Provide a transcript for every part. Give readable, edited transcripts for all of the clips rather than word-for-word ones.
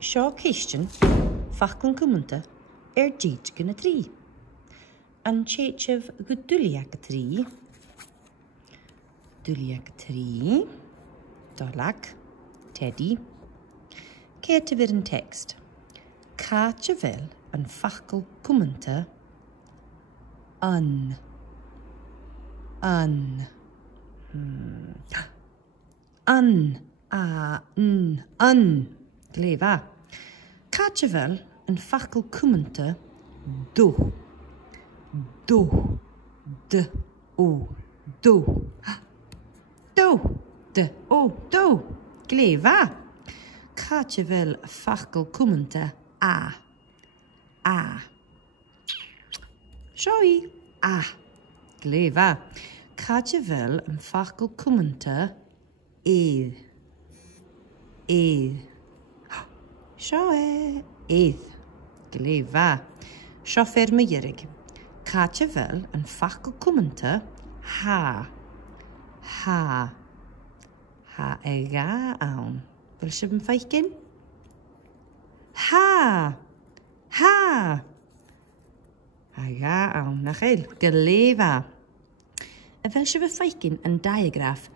Seo céistin fachlan cumanta díd gna trí. An chéitsev go duliac trí. Duliac trí. Dolak. Teddy. Céit vir an text. Cáte vel an fachlan cumanta an. An. An. An. Gléfa. Cáte vel an fachlan cumanta do. Do. D. O. Do. Do. D. O. Do. Gléfa. Cáte vel fachlan cumanta a. A. Sioi. A. Gléfa. Cáte vel an fachlan cumanta éiad. Éiad. Seo éiad. Gléfa. Seo ferma dheirg. Cáte vel an fachlan cumanta ha. Ha. Ha ga ann. Wil sib an feicin? Ha. Ha. Ha ga ann. Na chael. Gléfa. Fel sib an feicin an diagraf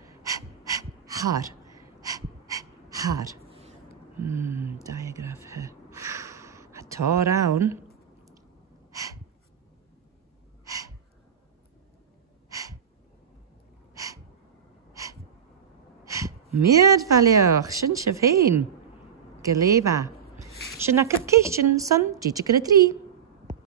har. Har. Diagraf ha. Tor awn. Miad falioch, sin sef hein. Gléfa. Sin ac yr ceisyn son, díd y gyda trí.